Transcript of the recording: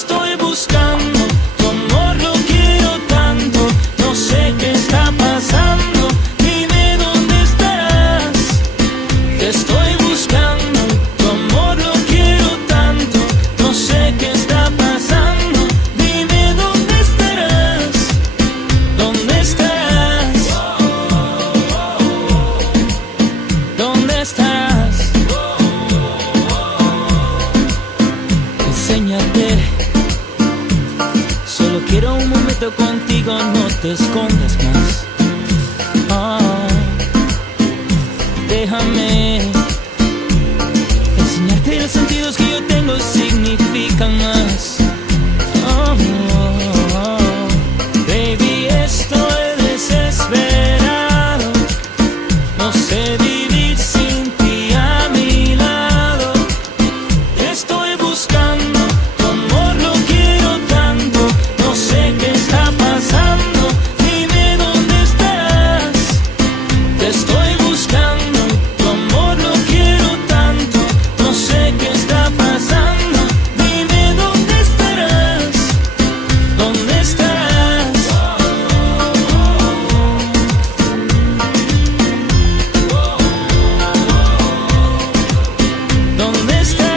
estoy buscando tu amor, lo quiero tanto. No sé qué está pasando, dime dónde estarás. Te estoy buscando tu amor, lo quiero tanto. No sé qué está pasando, dime dónde estarás. ¿Dónde estarás? ¿Dónde estarás? Enséñate. Solo quiero un momento contigo, no te escondas más. Oh, déjame enseñarte los sentidos que yo tengo significan más. Oh, oh, oh. Baby, estoy desesperado. No sé vivir sin ti a mi lado. Estoy buscando tu amor, lo quiero tanto. No sé qué está pasando, dime dónde estarás. Te estoy buscando tu amor, lo quiero tanto. No sé qué está pasando, dime dónde estarás. ¿Dónde estarás? ¿Dónde estás?